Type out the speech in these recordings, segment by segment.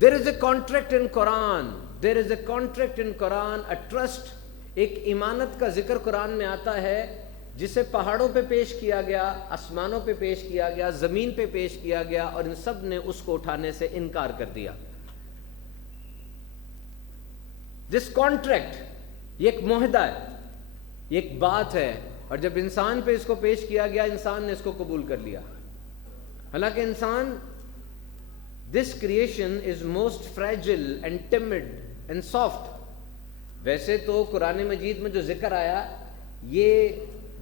There is a contract in Quran. There is a contract in Quran, a trust. ایک ایمانت کا ذکر قرآن میں آتا ہے جسے پہاڑوں پہ پیش کیا گیا, آسمانوں پہ پیش کیا گیا, زمین پہ پیش کیا گیا, اور ان سب نے اس کو اٹھانے سے انکار کر دیا. This contract, یہ ایک معاہدہ ہے, یہ ایک بات ہے, اور جب انسان پہ اس کو پیش کیا گیا, انسان نے اس کو قبول کر لیا. حالانکہ انسان, this creation is most fragile and timid and soft. ویسے تو قرآن مجید میں جو ذکر آیا, یہ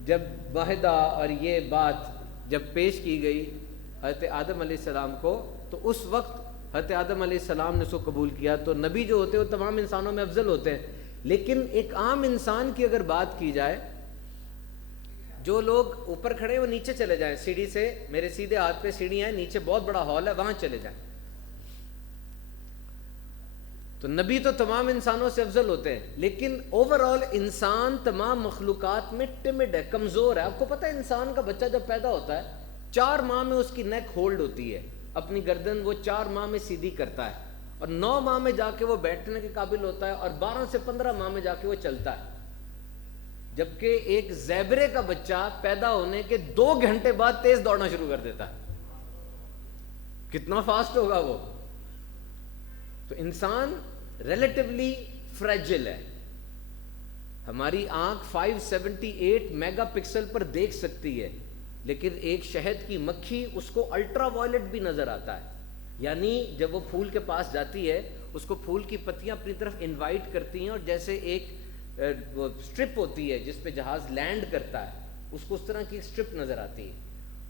جب معاہدہ اور یہ بات جب پیش کی گئی حضرت آدم علیہ السلام کو, تو اس وقت حضرت آدم علیہ السلام نے اس کو قبول کیا. تو نبی جو ہوتے ہیں وہ تمام انسانوں میں افضل ہوتے ہیں, لیکن ایک عام انسان کی اگر بات کی جائے, جو لوگ اوپر کھڑے ہیں وہ نیچے چلے جائیں سیڑھی سے, میرے سیدھے ہاتھ پہ سیڑھی ہے, نیچے بہت بڑا ہال ہے, وہاں چلے جائیں. تو نبی تو تمام انسانوں سے افضل ہوتے ہیں, لیکن اوور آل انسان تمام مخلوقات میں ٹمڈ ہے, کمزور ہے. آپ کو پتہ ہے انسان کا بچہ جب پیدا ہوتا ہے 4 ماہ میں اس کی نیک ہولڈ ہوتی ہے, اپنی گردن وہ 4 ماہ میں سیدھی کرتا ہے, اور 9 ماہ میں جا کے وہ بیٹھنے کے قابل ہوتا ہے, اور 12 سے 15 ماہ میں جا کے وہ چلتا ہے. جبکہ ایک زیبرے کا بچہ پیدا ہونے کے 2 گھنٹے بعد تیز دوڑنا شروع کر دیتا ہے. کتنا فاسٹ ہوگا وہ. تو انسان ریلیٹیولی فریجل ہے. ہماری آنکھ 578 میگا پکسل پر دیکھ سکتی ہے, لیکن ایک شہد کی مکھی اس کو الٹرا وائلٹ بھی نظر آتا ہے. یعنی جب وہ پھول کے پاس جاتی ہے, اس کو پھول کی پتیاں اپنی طرف انوائٹ کرتی ہیں, اور جیسے ایک سٹرپ ہوتی ہے جس پہ جہاز لینڈ کرتا ہے, اس کو اس طرح کی سٹرپ نظر آتی ہے.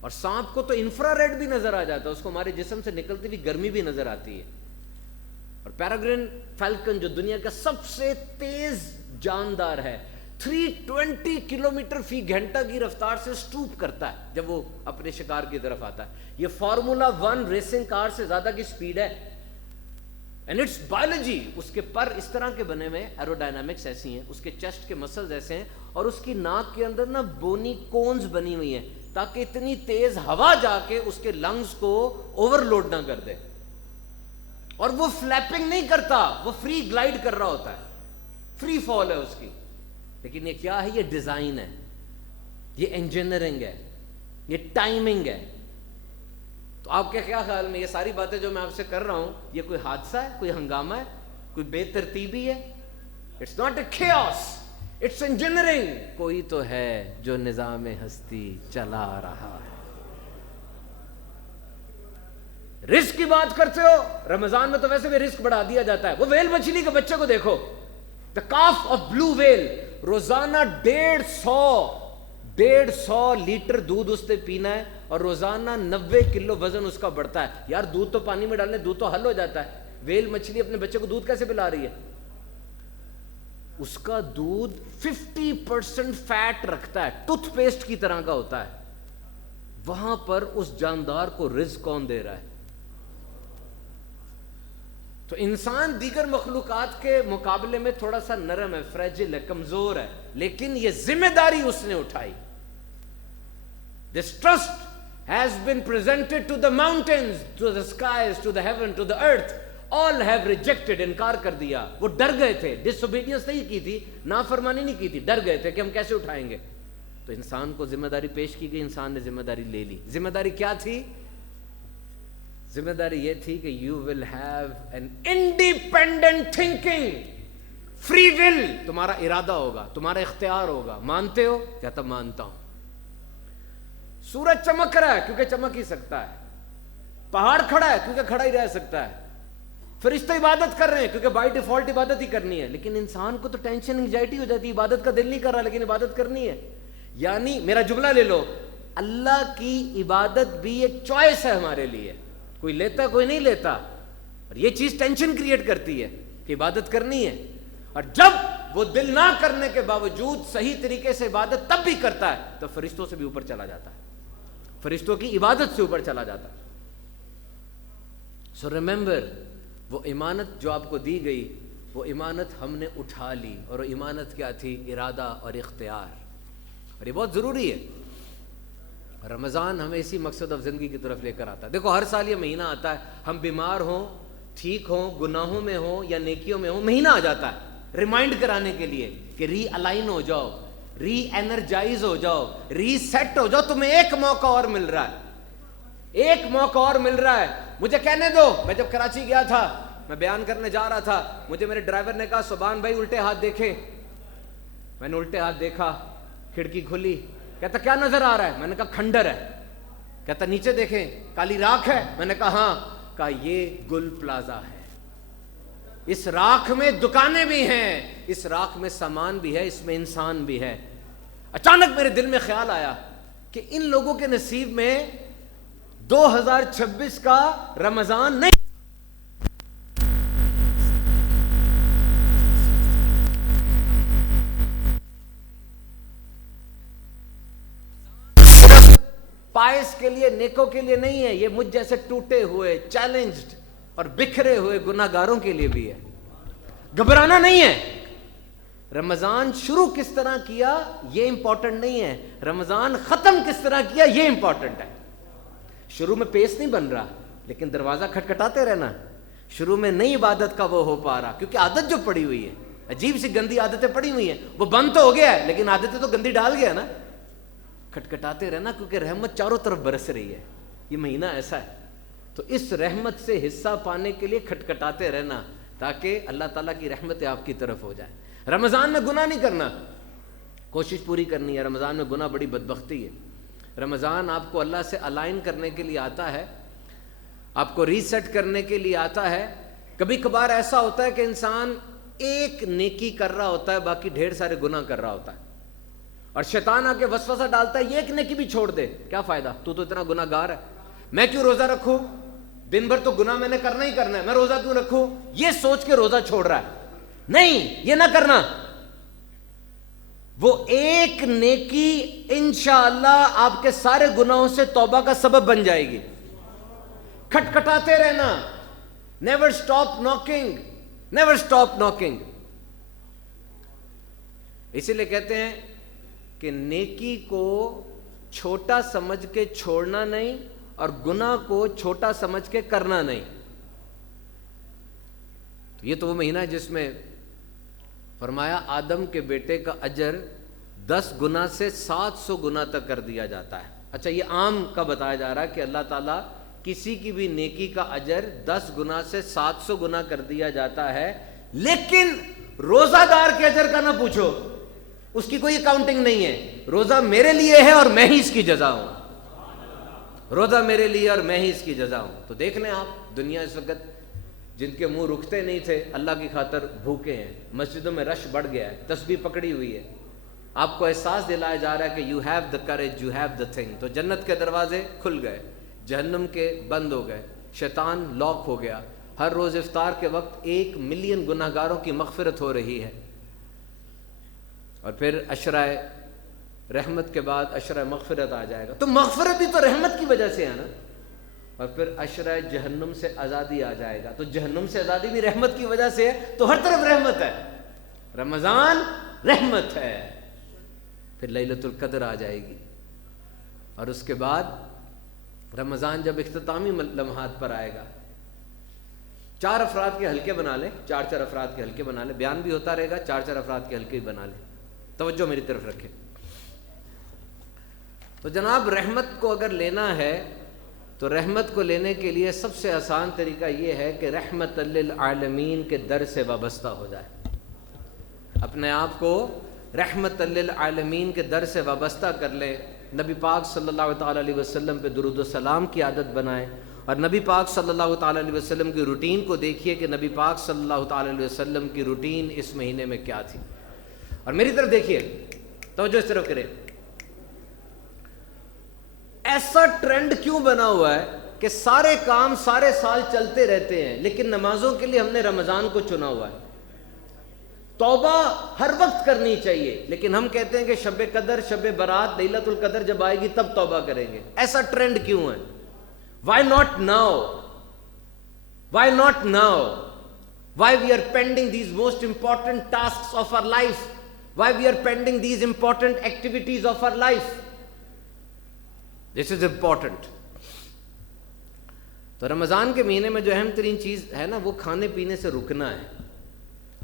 اور سانپ کو تو انفرا ریڈ بھی نظر آ جاتا ہے, اس کو ہمارے جسم سے نکلتی ہوئی گرمی بھی نظر آتی ہے. اور پیراگرین فالکن جو دنیا کا سب سے تیز جاندار ہے, 320 کلومیٹر فی گھنٹہ کی رفتار سے سٹوپ کرتا ہے جب وہ اپنے شکار کی طرف آتا ہے. یہ فارمولا 1 ریسنگ کار سے زیادہ کی سپیڈ ہے. And it's biology. اس کے پر اس طرح کے بنے ہوئے, ایرو ڈائنامکس ایسی ہیں, اس کے چیسٹ کے مسلز ایسے ہیں, اور اس کی ناک کے اندر نا بونی کونز بنی ہوئی ہیں تاکہ اتنی تیز ہوا جا کے اس کے لنگز کو اوور لوڈ نہ کر دے. اور وہ فلیپنگ نہیں کرتا, وہ فری گلائڈ کر رہا ہوتا ہے, فری فال ہے اس کی. لیکن یہ کیا ہے؟ یہ ڈیزائن ہے, یہ انجینئرنگ ہے, یہ ٹائمنگ ہے. تو آپ کے کیا خیال میں یہ ساری باتیں جو میں آپ سے کر رہا ہوں, یہ کوئی حادثہ ہے, کوئی ہنگامہ ہے, کوئی بے ترتیبی ہے؟ It's not a chaos, it's engineering. کوئی تو ہے جو نظام ہستی چلا رہا ہے. رزق کی بات کرتے ہو, رمضان میں تو ویسے بھی رزق بڑھا دیا جاتا ہے. وہ ویل مچھلی کے بچے کو دیکھو, دا کاف آف بلو ویل, روزانہ 150 لیٹر دودھ اس نے پینا ہے, اور روزانہ 90 کلو وزن اس کا بڑھتا ہے. یار دودھ تو پانی میں ڈالنے, دودھ تو حل ہو جاتا ہے. ویل مچھلی اپنے بچے کو دودھ کیسے پلا رہی ہے؟ اس کا دودھ 50% فیٹ رکھتا ہے, ٹوتھ پیسٹ کی طرح کا ہوتا ہے. وہاں پر اس جاندار کو رزق کون دے رہا ہے؟ تو انسان دیگر مخلوقات کے مقابلے میں تھوڑا سا نرم ہے, فریجل ہے, کمزور ہے, لیکن یہ ذمہ داری اس نے اٹھائی. This trust has been presented to the mountains, to the skies, to the heaven, to the earth. All have rejected, انکار کر دیا. وہ ڈر گئے تھے, disobedience نہیں کی تھی, نافرمانی نہیں کی تھی, ڈر گئے تھے کہ ہم کیسے اٹھائیں گے. تو انسان کو ذمہ داری پیش کی گئی, انسان نے ذمہ داری لے لی. ذمہ داری کیا تھی؟ ذمہ داری یہ تھی کہ you will have an independent thinking, free will. تمہارا ارادہ ہوگا, تمہارا اختیار ہوگا. مانتے ہو؟ کہتا مانتا ہوں. سورج چمک رہا ہے کیونکہ چمک ہی سکتا ہے, پہاڑ کھڑا ہے کیونکہ کھڑا ہی رہ سکتا ہے, فرشتے عبادت کر رہے ہیں کیونکہ بائی ڈیفالٹ عبادت ہی کرنی ہے. لیکن انسان کو تو ٹینشن انگزائٹی ہو جاتی ہے, عبادت کا دل نہیں کر رہا لیکن عبادت کرنی ہے. یعنی میرا جملہ لے لو, اللہ کی عبادت بھی ایک چوائس ہے ہمارے لیے, کوئی لیتا کوئی نہیں لیتا. اور یہ چیز ٹینشن کریٹ کرتی ہے کہ عبادت کرنی ہے. اور جب وہ دل نہ کرنے کے باوجود صحیح طریقے سے عبادت تب بھی کرتا ہے تو فرشتوں سے بھی اوپر چلا جاتا ہے, فرشتوں کی عبادت سے اوپر چلا جاتا ہے. سو ریممبر, وہ امانت جو آپ کو دی گئی, وہ امانت ہم نے اٹھا لی. اور وہ امانت کیا تھی؟ ارادہ اور اختیار. اور یہ بہت ضروری ہے. رمضان ہمیں اسی مقصد آف زندگی کی طرف لے کر آتا ہے. دیکھو ہر سال یہ مہینہ آتا ہے, ہم بیمار ہوں ٹھیک ہوں، گناہوں میں ہوں یا نیکیوں میں ہوں، مہینہ آ جاتا ہے ریمائنڈ کرانے کے لیے کہ ری الائن ہو جاؤ، ری انرجائز ہو جاؤ، ری سیٹ ہو جاؤ. تمہیں ایک موقع اور مل رہا ہے، ایک موقع اور مل رہا ہے. مجھے کہنے دو، میں جب کراچی گیا تھا، میں بیان کرنے جا رہا تھا، مجھے میرے ڈرائیور نے کہا سبحان بھائی الٹے ہاتھ دیکھیں. میں نے الٹے ہاتھ دیکھا، کھڑکی کھلی، کہتا کیا نظر آ رہا ہے؟ میں نے کہا کھنڈر ہے. کہتا نیچے دیکھیں کالی راکھ ہے. میں نے کہا ہاں. کہا یہ گل پلازا ہے، اس راکھ میں دکانیں بھی ہیں، اس راکھ میں سامان بھی ہے، اس میں انسان بھی ہے. اچانک میرے دل میں خیال آیا کہ ان لوگوں کے نصیب میں 2026 کا رمضان نہیں. پائس کے لیے، نیکوں کے لیے نہیں ہے، یہ مجھ جیسے ٹوٹے ہوئے، چیلنجڈ اور بکھرے ہوئے گناہگاروں کے لیے بھی ہے. گھبرانا نہیں ہے. رمضان شروع کس طرح کیا یہ امپورٹنٹ نہیں ہے، رمضان ختم کس طرح کیا یہ امپورٹنٹ ہے. شروع میں پیس نہیں بن رہا، لیکن دروازہ کھٹکھٹاتے رہنا. شروع میں نئی عبادت کا وہ ہو پا رہا، کیونکہ عادت جو پڑی ہوئی ہے، عجیب سی گندی عادتیں پڑی ہوئی ہیں، وہ بند تو ہو گیا ہے لیکن عادتیں تو گندی ڈال گیا نا. کھٹکھٹاتے رہنا کیونکہ رحمت چاروں طرف برس رہی ہے. یہ مہینہ ایسا ہے، تو اس رحمت سے حصہ پانے کے لیے کھٹکھٹاتے رہنا تاکہ اللہ تعالیٰ کی رحمت آپ کی طرف ہو جائے. رمضان میں گناہ نہیں کرنا، کوشش پوری کرنی ہے. رمضان میں گناہ بڑی بدبختی ہے. رمضان آپ کو اللہ سے الائن کرنے کے لیے آتا ہے، آپ کو ریسیٹ کرنے کے لیے آتا ہے. کبھی کبھار ایسا ہوتا ہے کہ انسان ایک نیکی کر رہا ہوتا ہے، باقی ڈھیر سارے گناہ کر رہا ہوتا ہے، اور شیطان آ کے وسوسہ ڈالتا ہے یہ ایک نیکی بھی چھوڑ دے. کیا فائدہ، تو اتنا گناہ گار ہے، میں کیوں روزہ رکھوں، دن بھر تو گناہ میں نے کرنا ہی کرنا ہے، میں روزہ کیوں رکھوں، یہ سوچ کے روزہ چھوڑ رہا ہے. نہیں، یہ نہ کرنا. وہ ایک نیکی انشاءاللہ آپ کے سارے گناہوں سے توبہ کا سبب بن جائے گی. کھٹکھٹاتے رہنا، never stop knocking, never stop knocking. اسی لیے کہتے ہیں کہ نیکی کو چھوٹا سمجھ کے چھوڑنا نہیں اور گناہ کو چھوٹا سمجھ کے کرنا نہیں. تو یہ تو وہ مہینہ ہے جس میں فرمایا آدم کے بیٹے کا اجر 10 گنا سے 700 گنا تک کر دیا جاتا ہے. اچھا، یہ عام کا بتایا جا رہا ہے کہ اللہ تعالیٰ کسی کی بھی نیکی کا اجر 10 گنا سے 700 گنا کر دیا جاتا ہے. لیکن روزہ دار کے اجر کا نہ پوچھو، اس کی کوئی اکاؤنٹنگ نہیں ہے. روزہ میرے لیے ہے اور میں ہی اس کی جزا ہوں. روزہ میرے لیے اور میں ہی اس کی جزا ہوں. تو دیکھ لیں آپ، دنیا اس وقت جن کے منہ رکتے نہیں تھے اللہ کی خاطر بھوکے ہیں، مسجدوں میں رش بڑھ گیا ہے، تسبیح پکڑی ہوئی ہے. آپ کو احساس دلایا جا رہا ہے کہ you have the courage, you have the thing. تو جنت کے دروازے کھل گئے، جہنم کے بند ہو گئے، شیطان لاک ہو گیا. ہر روز افطار کے وقت 1 ملین گناہگاروں کی مغفرت ہو رہی ہے. اور پھر عشرۂ رحمت کے بعد عشرۂ مغفرت آ جائے گا. تو مغفرت بھی تو رحمت کی وجہ سے ہے نا. اور پھر عشرۂ جہنم سے آزادی آ جائے گا. تو جہنم سے آزادی بھی رحمت کی وجہ سے ہے. تو ہر طرف رحمت ہے. رمضان رحمت ہے. پھر لیلۃ القدر آ جائے گی. اور اس کے بعد رمضان جب اختتامی لمحات پر آئے گا، 4 افراد کے حلقے بنا لیں، 4 افراد کے حلقے بنا لیں. بیان بھی ہوتا رہے گا، 4 افراد کے حلقے بھی بنا لیں. توجہ میری طرف رکھیں. تو جناب، رحمت کو اگر لینا ہے تو رحمت کو لینے کے لیے سب سے آسان طریقہ یہ ہے کہ رحمت للعالمین کے در سے وابستہ ہو جائے. اپنے آپ کو رحمت للعالمین کے در سے وابستہ کر لے. نبی پاک صلی اللہ تعالیٰ علیہ وسلم پہ درود و سلام کی عادت بنائیں، اور نبی پاک صلی اللہ تعالیٰ علیہ وسلم کی روٹین کو دیکھیے کہ نبی پاک صلی اللہ تعالیٰ علیہ وسلم کی روٹین اس مہینے میں کیا تھی. اور میری طرف دیکھیے، توجہ اس طرف کریں. ایسا ٹرینڈ کیوں بنا ہوا ہے کہ سارے کام سارے سال چلتے رہتے ہیں، لیکن نمازوں کے لیے ہم نے رمضان کو چنا ہوا ہے. توبہ ہر وقت کرنی چاہیے، لیکن ہم کہتے ہیں کہ شب قدر، شب برات، لیلۃ القدر جب آئے گی تب توبہ کریں گے. ایسا ٹرینڈ کیوں ہے؟ Why not now? Why not now? Why we are pending these most important tasks of our life? Why we are pending these important activities of our life? This is important. تو رمضان کے مہینے میں جو اہم ترین چیز ہے نا وہ کھانے پینے سے رکنا ہے.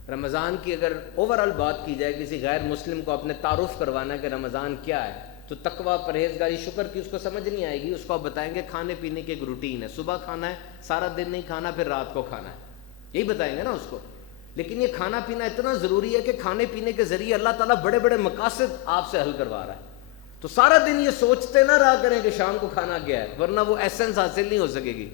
رمضان کی اگر اوورآل بات کی جائے, کسی غیر مسلم کو اپنے تعارف کروانا ہے کہ رمضان کیا ہے, تو تقویٰ, پرہیزگاری, شکر کی اس کو سمجھ نہیں آئے گی. اس کو آپ بتائیں گے کھانے پینے کی ایک روٹین ہے, صبح کھانا ہے, سارا دن نہیں کھانا, پھر رات کو کھانا ہے, یہی بتائیں گے نا اس کو. لیکن یہ کھانا پینا اتنا ضروری ہے کہ کھانے پینے کے ذریعے اللہ تعالیٰ بڑے بڑے مقاصد آپ سے حل کروا رہا ہے. تو سارا دن یہ سوچتے نہ رہا کریں کہ شام کو کھانا کیا ہے, ورنہ وہ ایسنس حاصل نہیں ہو سکے گی.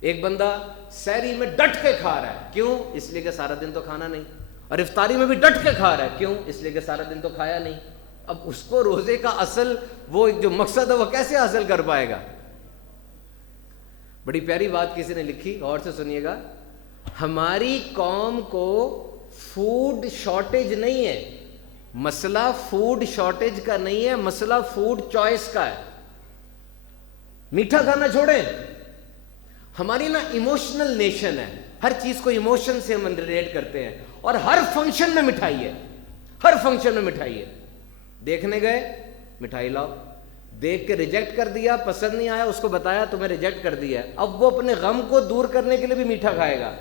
ایک بندہ سحری میں ڈٹ کے کھا رہا ہے, کیوں؟ اس لیے کہ سارا دن تو کھانا نہیں. اور افطاری میں بھی ڈٹ کے کھا رہا ہے, کیوں؟ اس لیے کہ سارا دن تو کھایا نہیں. اب اس کو روزے کا اصل وہ جو مقصد ہے وہ کیسے حاصل کر پائے گا؟ بڑی پیاری بات کسی نے لکھی, غور سے سنیے گا. ہماری قوم کو فوڈ شارٹیج نہیں ہے, مسئلہ فوڈ شارٹیج کا نہیں ہے, مسئلہ فوڈ چوائس کا ہے. میٹھا کھانا چھوڑیں. ہماری نا ایموشنل نیشن ہے, ہر چیز کو ایموشن سے ہم ریلیٹ کرتے ہیں, اور ہر فنکشن میں مٹھائی ہے, ہر فنکشن میں مٹھائی ہے. دیکھنے گئے, مٹھائی لاؤ, دیکھ کے ریجیکٹ کر دیا, پسند نہیں آیا, اس کو بتایا تمہیں ریجیکٹ کر دیا, اب وہ اپنے غم کو دور کرنے کے لیے بھی میٹھا کھائے گا.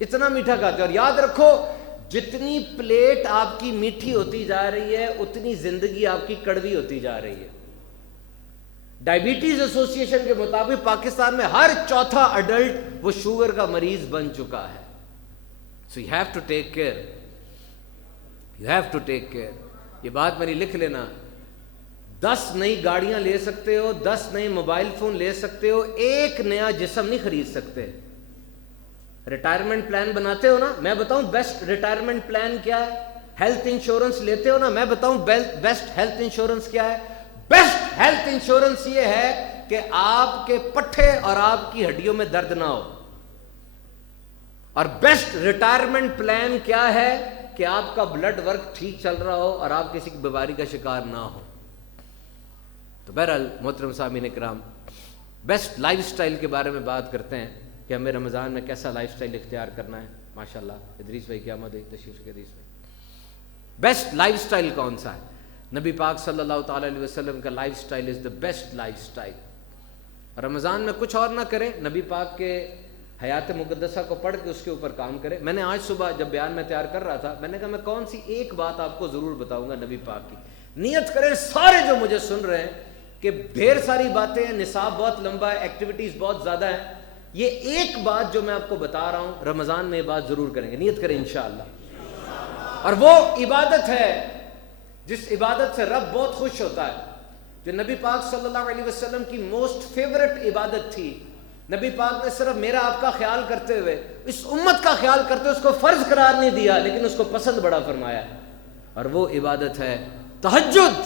اتنا میٹھا کھاتے. اور یاد رکھو, جتنی پلیٹ آپ کی میٹھی ہوتی جا رہی ہے اتنی زندگی آپ کی کڑوی ہوتی جا رہی ہے. ڈائبٹیز ایسوسی ایشن کے مطابق پاکستان میں ہر چوتھا اڈلٹ وہ شوگر کا مریض بن چکا ہے. So you have to take care, you have to take care. یہ بات میری لکھ لینا. 10 نئی گاڑیاں لے سکتے ہو, 10 نئے موبائل فون لے سکتے ہو, ایک نیا جسم نہیں خرید سکتے. ریٹائرمنٹ پلان بناتے ہو نا, میں بتاؤں بیسٹ ریٹائرمنٹ پلان کیا ہے؟ ہیلتھ انشورنس لیتے ہو نا, میں بتاؤں بیسٹ ہیلتھ انشورنس کیا ہے؟ بیسٹ ہیلتھ انشورنس یہ ہے کہ آپ کے پٹھے اور آپ کی ہڈیوں میں درد نہ ہو. اور بیسٹ ریٹائرمنٹ پلان کیا ہے؟ کہ آپ کا بلڈ ورک ٹھیک چل رہا ہو اور آپ کسی کی بیماری کا شکار نہ ہو. تو بہرحال محترم سامعین کرام, بیسٹ لائف سٹائل کے بارے میں بات کرتے ہیں کہ ہمیں رمضان میں کیسا لائف سٹائل اختیار کرنا ہے. ماشاءاللہ ادریس بھائی کی آمد ہے, تشریف کے ادریس بھائی. بیسٹ لائف سٹائل کون سا ہے؟ نبی پاک صلی اللہ تعالی علیہ وسلم کا lifestyle is the best lifestyle. Ramzan میں کچھ اور نہ کریں, نبی پاک کے حیات مقدسہ کو پڑھ کے اس کے اوپر کام کریں. میں نے آج صبح جب بیان میں تیار کر رہا تھا, میں نے کہا میں کون سی ایک بات آپ کو ضرور بتاؤں گا نبی پاک کی. نیت کریں سارے جو مجھے سن رہے ہیں کہ ڈھیر ساری باتیں ہیں, نصاب بہت لمبا ہے, ایکٹیویٹیز بہت زیادہ ہیں, یہ ایک بات جو میں آپ کو بتا رہا ہوں رمضان میں یہ بات ضرور کریں گے. نیت کریں انشاءاللہ. اور وہ عبادت ہے جس عبادت سے رب بہت خوش ہوتا ہے, جو نبی پاک صلی اللہ علیہ وسلم کی موسٹ فیورٹ عبادت تھی. نبی پاک نے صرف میرا آپ کا خیال کرتے ہوئے, اس امت کا خیال کرتے ہوئے اس کو فرض قرار نہیں دیا, لیکن اس کو پسند بڑا فرمایا. اور وہ عبادت ہے تہجد.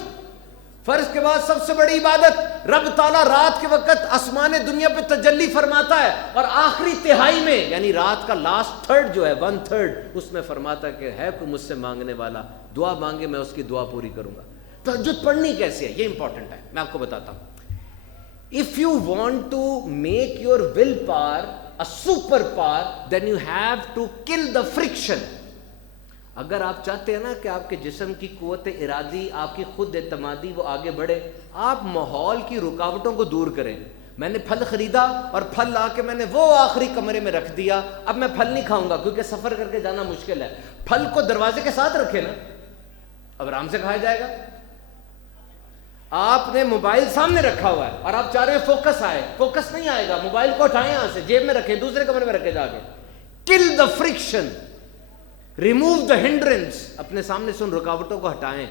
فرض کے بعد سب سے بڑی عبادت. رب تعالیٰ رات کے وقت آسمان دنیا پہ تجلی فرماتا ہے, اور آخری تہائی میں یعنی رات کا لاسٹ تھرڈ جو ہے 1/3, اس میں فرماتا ہے کہ ہے کوئی مجھ سے مانگنے والا, دعا مانگے میں اس کی دعا پوری کروں گا. تہجد پڑھنی کیسے ہے یہ امپورٹنٹ ہے, میں آپ کو بتاتا ہوں. If you want to make your willpower a superpower, then you have to kill the friction. اگر آپ چاہتے ہیں نا کہ آپ کے جسم کی قوت ارادی, آپ کی خود اعتمادی وہ آگے بڑھے, آپ ماحول کی رکاوٹوں کو دور کریں. میں نے پھل خریدا اور پھل لا کے میں نے وہ آخری کمرے میں رکھ دیا, اب میں پھل نہیں کھاؤں گا کیونکہ سفر کر کے جانا مشکل ہے. پھل کو دروازے کے ساتھ رکھے نا, اب آرام سے کھایا جائے گا. آپ نے موبائل سامنے رکھا ہوا ہے اور آپ چاہ رہے ہیں فوکس آئے, فوکس نہیں آئے گا. موبائل کو اٹھائیں یہاں سے, جیب میں رکھیں, دوسرے کمرے میں رکھے جا کے. کل دا فرکشن, ریموو دا ہنڈرنس. اپنے سامنے سے ان رکاوٹوں کو ہٹائیں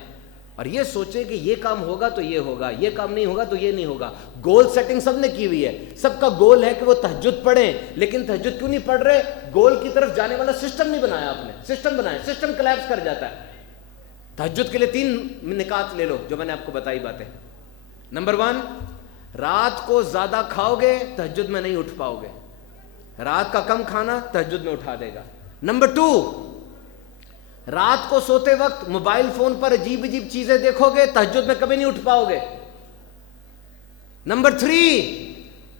اور یہ سوچیں کہ یہ کام ہوگا تو یہ ہوگا, یہ کام نہیں ہوگا تو یہ نہیں ہوگا. گول سیٹنگ سب نے کی ہوئی ہے, سب کا گول ہے کہ وہ تہجد پڑھیں, لیکن تہجد کیوں نہیں پڑھ رہے؟ گول کی طرف جانے والا سسٹم نہیں بنایا آپ نے. سسٹم بنائیں, سسٹم کلیپس کر جاتا ہے. تہجد کے لیے 3 نکات لے لو جو میں نے آپ کو بتائی باتیں. نمبر 1, رات کو زیادہ کھاؤ گے تہجد میں نہیں اٹھ پاؤ گے, رات کا کم کھانا تہجد میں اٹھا دے گا. نمبر 2, رات کو سوتے وقت موبائل فون پر عجیب عجیب چیزیں دیکھو گے تہجد میں کبھی نہیں اٹھ پاؤ گے. نمبر 3,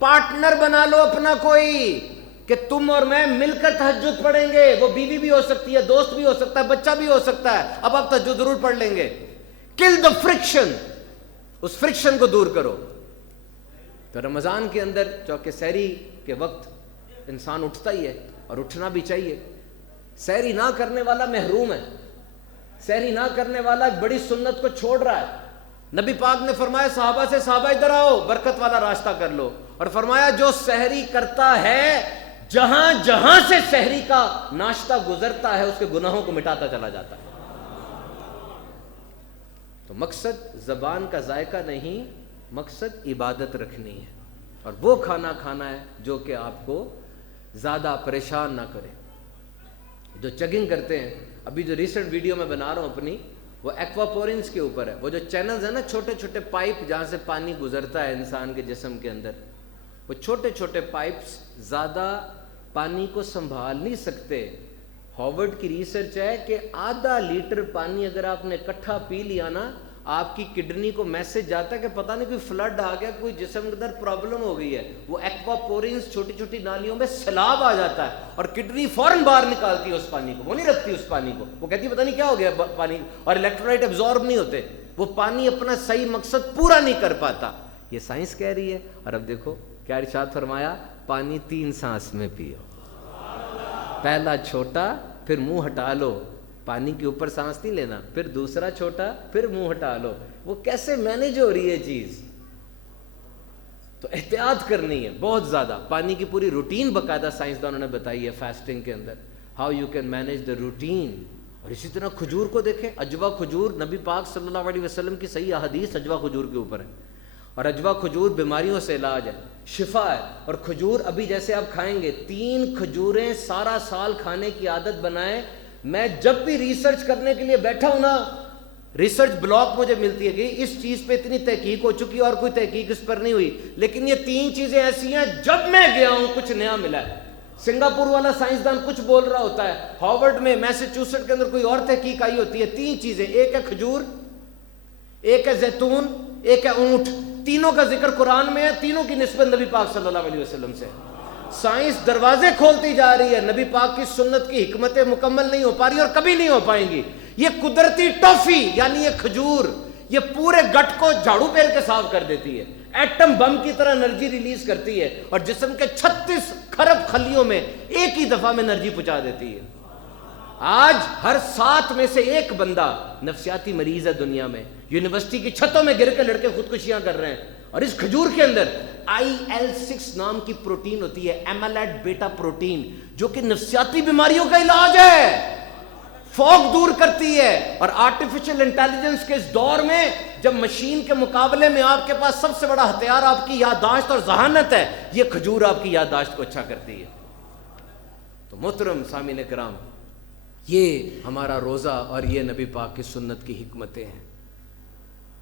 پارٹنر بنا لو اپنا کوئی کہ تم اور میں مل کر تہجد پڑھیں گے. وہ بیوی بھی ہو سکتی ہے, دوست بھی ہو سکتا ہے, بچہ بھی ہو سکتا ہے. اب آپ تہجد ضرور پڑھ لیں گے. کل دا فرکشن, اس فرکشن کو دور کرو. تو رمضان کے اندر چونکہ سحری کے وقت انسان اٹھتا ہی ہے اور اٹھنا بھی چاہیے. سحری نہ کرنے والا محروم ہے. سحری نہ کرنے والا ایک بڑی سنت کو چھوڑ رہا ہے. نبی پاک نے فرمایا صحابہ سے, صحابہ ادھر آؤ, برکت والا راستہ کر لو. اور فرمایا جو سحری کرتا ہے, جہاں جہاں سے سحری کا ناشتہ گزرتا ہے اس کے گناہوں کو مٹاتا چلا جاتا ہے. تو مقصد زبان کا ذائقہ نہیں, مقصد عبادت رکھنی ہے اور وہ کھانا کھانا ہے جو کہ آپ کو زیادہ پریشان نہ کرے. جو چگنگ کرتے ہیں, ابھی جو ریسنٹ ویڈیو میں بنا رہا ہوں اپنی, وہ ایکواپورنس کے اوپر ہے. وہ جو چینلز ہیں نا, چھوٹے چھوٹے پائپ جہاں سے پانی گزرتا ہے انسان کے جسم کے اندر, وہ چھوٹے چھوٹے پائپس زیادہ پانی کو سنبھال نہیں سکتے. ہارورڈ کی ریسرچ ہے کہ آدھا لیٹر پانی اگر آپ نے اکٹھا پی لیا نا, آپ کی کڈنی کو میسج جاتا ہے کہ پتہ نہیں کوئی فلڈ آ گیا, کوئی جسم کے اندر پرابلم ہو گئی ہے. وہ ایکواپورنس چھوٹی چھوٹی نالیوں میں سیلاب آ جاتا ہے اور کڈنی فوراً باہر نکالتی ہے اس پانی کو, وہ نہیں رکھتی اس پانی کو. وہ کہتی ہے پتہ نہیں کیا ہو گیا پانی, اور الیکٹرولائٹ ایبزارب نہیں ہوتے, وہ پانی اپنا صحیح مقصد پورا نہیں کر پاتا. یہ سائنس کہہ رہی ہے. اور اب دیکھو کیا ارشاد فرمایا, پانی 3 سانس میں پیو. پہلا چھوٹا, پھر منہ ہٹا لو, پانی کے اوپر سانس نہیں لینا, پھر دوسرا چھوٹا, پھر منہ ہٹا لو. وہ کیسے مینیج ہو رہی ہے چیز؟ تو احتیاط کرنی ہے بہت زیادہ. پانی کی پوری روٹین باقاعدہ سائنسدانوں نے بتائی ہے فاسٹنگ کے اندر, how you can manage the routine. اور اسی طرح کھجور کو دیکھیں, اجوا کھجور, نبی پاک صلی اللہ علیہ وسلم کی صحیح احادیث اجوا کھجور کے اوپر ہے. اور اجوا کھجور بیماریوں سے علاج ہے, شفا ہے. اور کھجور ابھی جیسے آپ کھائیں گے, 3 کھجوریں سارا سال کھانے کی عادت بنائیں. میں جب بھی ریسرچ کرنے کے لیے بیٹھا ہوں نا, ریسرچ بلاک مجھے ملتی ہے کہ اس چیز پہ اتنی تحقیق ہو چکی اور کوئی تحقیق اس پر نہیں ہوئی, لیکن یہ 3 چیزیں ایسی ہیں جب میں گیا ہوں کچھ نیا ملا ہے. سنگاپور والا سائنسدان کچھ بول رہا ہوتا ہے, ہارورڈ میں میساچوسٹ کے اندر کوئی اور تحقیق آئی ہوتی ہے. 3 چیزیں, ایک ہے کھجور, ایک ہے زیتون, ایک ہے اونٹ. تینوں کا ذکر قرآن میں ہے, تینوں کی نسبت نبی پاک صلی اللہ علیہ وسلم سے. سائنس دروازے کھولتی جا رہی ہے, نبی پاک کی سنت کی حکمتیں مکمل نہیں ہو پا رہی اور کبھی نہیں ہو پائیں گی. یہ قدرتی ٹافی یعنی یہ کھجور, یہ پورے گٹ کو جھاڑو پھیر کے صاف کر دیتی ہے, ایٹم بم کی طرح انرجی ریلیز کرتی ہے اور جسم کے 36 کھرب خلیوں میں ایک ہی دفعہ میں انرجی پہنچا دیتی ہے. آج ہر 7 میں سے 1 بندہ نفسیاتی مریض ہے دنیا میں. یونیورسٹی کی چھتوں میں گر کے لڑکے خودکشیاں کر رہے ہیں. اور اس کھجور کے اندر IL-6 نام کی پروٹین ہوتی ہے, ایمیلائڈ بیٹا پروٹین, جو کہ نفسیاتی بیماریوں کا علاج ہے, فوگ دور کرتی ہے. اور آرٹیفیشل انٹیلیجنس کے اس دور میں جب مشین کے مقابلے میں آپ کے پاس سب سے بڑا ہتھیار آپ کی یادداشت اور ذہانت ہے, یہ کھجور آپ کی یادداشت کو اچھا کرتی ہے. تو محترم سامعین کرام, یہ ہمارا روزہ اور یہ نبی پاک کی سنت کی حکمتیں ہیں.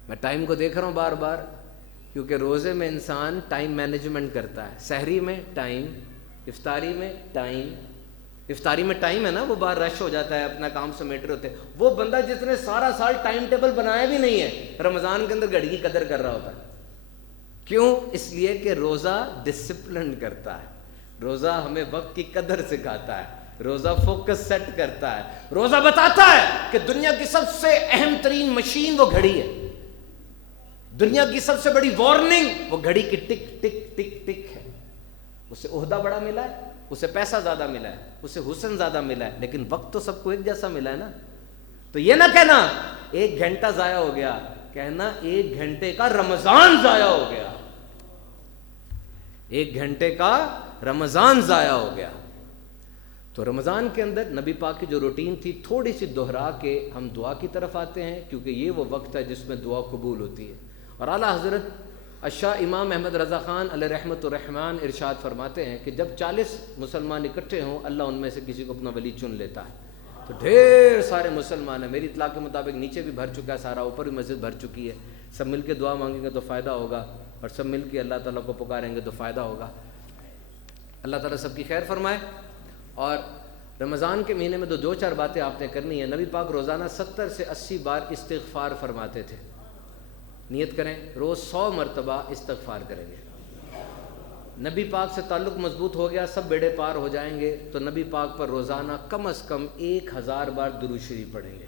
میں ٹائم کو دیکھ رہا ہوں بار بار, کیونکہ روزے میں انسان ٹائم مینجمنٹ کرتا ہے. سحری میں ٹائم, افطاری میں ٹائم. افطاری میں ٹائم ہے نا, وہ باہر رش ہو جاتا ہے, اپنا کام سمیٹ رہے ہوتے ہیں. وہ بندہ جس نے سارا سال ٹائم ٹیبل بنایا بھی نہیں ہے, رمضان کے اندر گھڑی کی قدر کر رہا ہوتا ہے. کیوں؟ اس لیے کہ روزہ ڈسپلن کرتا ہے, روزہ ہمیں وقت کی قدر سکھاتا ہے, روزہ فوکس سیٹ کرتا ہے, روزہ بتاتا ہے کہ دنیا کی سب سے اہم ترین مشین وہ گھڑی ہے. دنیا کی سب سے بڑی وارننگ وہ گھڑی کی ٹک ٹک ٹک ٹک ہے. اسے عہدہ بڑا ملا ہے, اسے پیسہ زیادہ ملا ہے, اسے حسن زیادہ ملا ہے, لیکن وقت تو سب کو ایک جیسا ملا ہے نا. تو یہ نہ کہنا 1 گھنٹہ ضائع ہو گیا, کہنا 1 گھنٹے کا رمضان ضائع ہو گیا, 1 گھنٹے کا رمضان ضائع ہو گیا. تو رمضان کے اندر نبی پاک کی جو روٹین تھی تھوڑی سی دہرا کے ہم دعا کی طرف آتے ہیں, کیونکہ یہ وہ وقت ہے جس میں دعا قبول ہوتی ہے. اور اعلیٰ حضرت الشاہ امام احمد رضا خان علیہ رحمۃ الرحمن ارشاد فرماتے ہیں کہ جب 40 مسلمان اکٹھے ہوں, اللہ ان میں سے کسی کو اپنا ولی چن لیتا ہے. تو ڈھیر سارے مسلمان ہیں, میری اطلاع کے مطابق نیچے بھی بھر چکا ہے سارا, اوپر بھی مسجد بھر چکی ہے. سب مل کے دعا مانگیں گے تو فائدہ ہوگا, اور سب مل کے اللہ تعالیٰ کو پکاریں گے تو فائدہ ہوگا. اللہ تعالیٰ سب کی خیر فرمائے. اور رمضان کے مہینے میں 2-4 باتیں آپ نے کرنی ہے. نبی پاک روزانہ 70 سے 80 بار استغفار فرماتے تھے. نیت کریں روز 100 مرتبہ استغفار کریں گے. نبی پاک سے تعلق مضبوط ہو گیا, سب بیڑے پار ہو جائیں گے. تو نبی پاک پر روزانہ کم از کم 1000 بار درود شریف پڑھیں گے.